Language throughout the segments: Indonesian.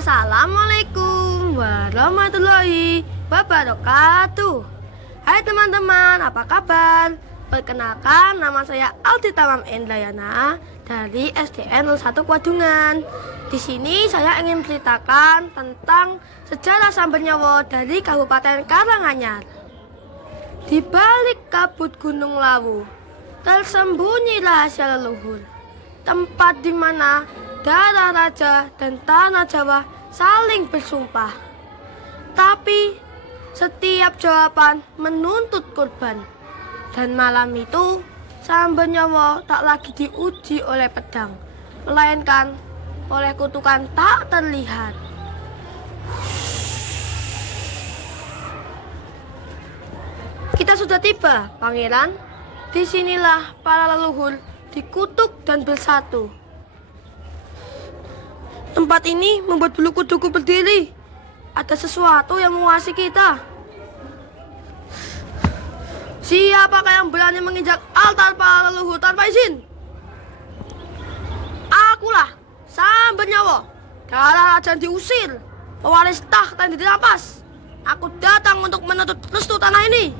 Assalamualaikum warahmatullahi wabarakatuh. Hai teman-teman, apa kabar? Perkenalkan, nama saya Aldi Tamam Endayana dari SDN 01 Kwadungan. Di sini saya ingin menceritakan tentang sejarah Sambernyawa dari Kabupaten Karanganyar. Di balik kabut Gunung Lawu, tersembunyi rahasia leluhur, tempat di mana darah raja dan tanah Jawa saling bersumpah. Tapi setiap jawaban menuntut korban. Dan malam itu Sambernyawa tak lagi diuji oleh pedang, melainkan oleh kutukan tak terlihat. Kita sudah tiba, Pangeran. Disinilah para leluhur dikutuk dan bersatu. Tempat ini membuat bulu kuduku berdiri. Ada sesuatu yang menguasai kita. Siapakah yang berani menginjak altar para leluhur tanpa izin? Akulah, Sambernyawa, darah raja diusir, pewaris tahta yang dirampas. Aku datang untuk menuntut restu tanah ini.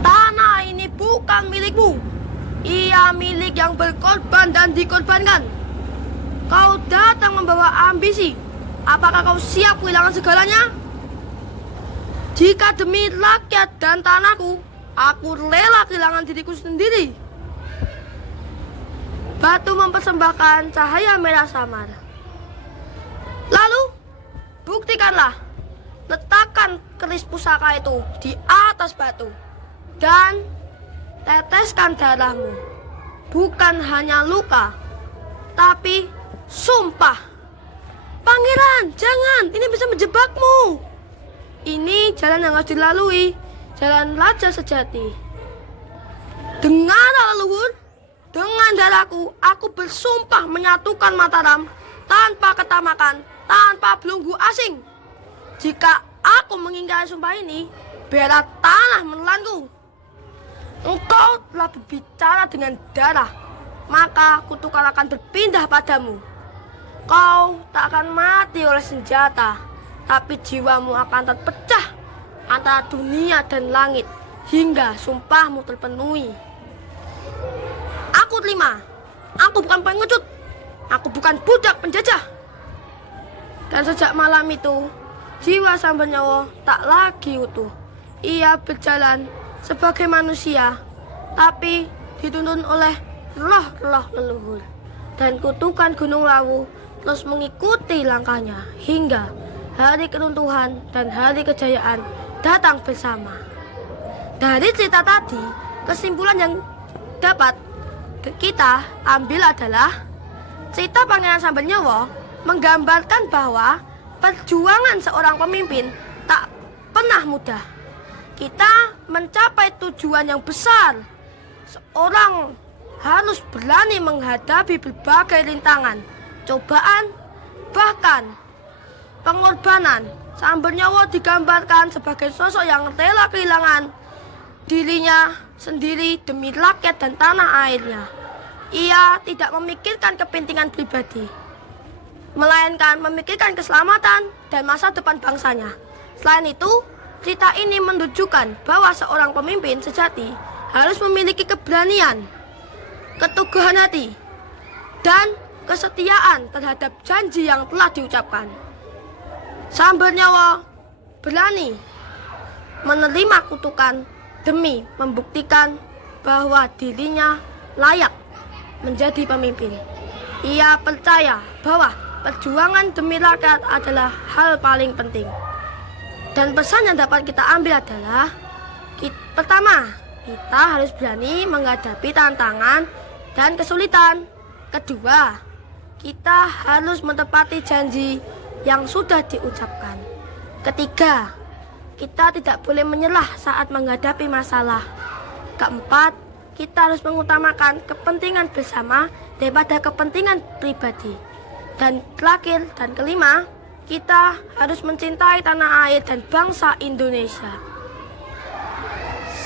Tanah ini bukan milikmu. Ia milik yang berkorban dan dikorbankan. Kau datang membawa ambisi. Apakah kau siap kehilangan segalanya? Jika demi rakyat dan tanahku, aku rela kehilangan diriku sendiri. Batu mempersembahkan cahaya merah samar. Lalu, buktikanlah. Letakkan keris pusaka itu di atas batu. Dan teteskan darahmu. Bukan hanya luka, tapi sumpah. Pangeran, jangan, ini bisa menjebakmu. Ini jalan yang harus dilalui, jalan raja sejati. Dengarlah leluhur, dengan darahku aku bersumpah menyatukan Mataram tanpa ketamakan, tanpa belenggu asing. Jika aku mengingkari sumpah ini, biarlah tanah menelanku. Engkau telah berbicara dengan darah, maka kutukan akan berpindah padamu. Kau tak akan mati oleh senjata, tapi jiwamu akan terpecah antara dunia dan langit hingga sumpahmu terpenuhi. Aku terima. Aku bukan pengecut. Aku bukan budak penjajah. Dan sejak malam itu, jiwa Sambernyawa tak lagi utuh. Ia berjalan sebagai manusia, tapi dituntun oleh roh-roh leluhur. Dan kutukan Gunung Lawu terus mengikuti langkahnya hingga hari keruntuhan dan hari kejayaan datang bersama. Dari cerita tadi, kesimpulan yang dapat kita ambil adalah cerita Pangeran Sambernyawa menggambarkan bahwa perjuangan seorang pemimpin tak pernah mudah. Kita mencapai tujuan yang besar. Seorang harus berani menghadapi berbagai rintangan, cobaan, bahkan pengorbanan. Sambernyawa digambarkan sebagai sosok yang rela kehilangan dirinya sendiri demi rakyat dan tanah airnya. Ia tidak memikirkan kepentingan pribadi, melainkan memikirkan keselamatan dan masa depan bangsanya. Selain itu, cerita ini menunjukkan bahwa seorang pemimpin sejati harus memiliki keberanian, keteguhan hati, dan kesetiaan terhadap janji yang telah diucapkan. Sambernyawa berani menerima kutukan demi membuktikan bahwa dirinya layak menjadi pemimpin. Ia percaya bahwa perjuangan demi rakyat adalah hal paling penting. Dan pesan yang dapat kita ambil adalah pertama, kita harus berani menghadapi tantangan dan kesulitan. Kedua, kita harus menepati janji yang sudah diucapkan. Ketiga, kita tidak boleh menyerah saat menghadapi masalah. Keempat, kita harus mengutamakan kepentingan bersama daripada kepentingan pribadi. Dan terakhir dan kelima, kita harus mencintai tanah air dan bangsa Indonesia.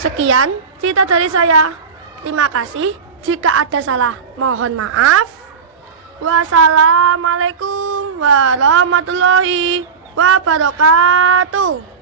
Sekian cerita dari saya. Terima kasih. Jika ada salah, mohon maaf. Wassalamualaikum warahmatullahi wabarakatuh.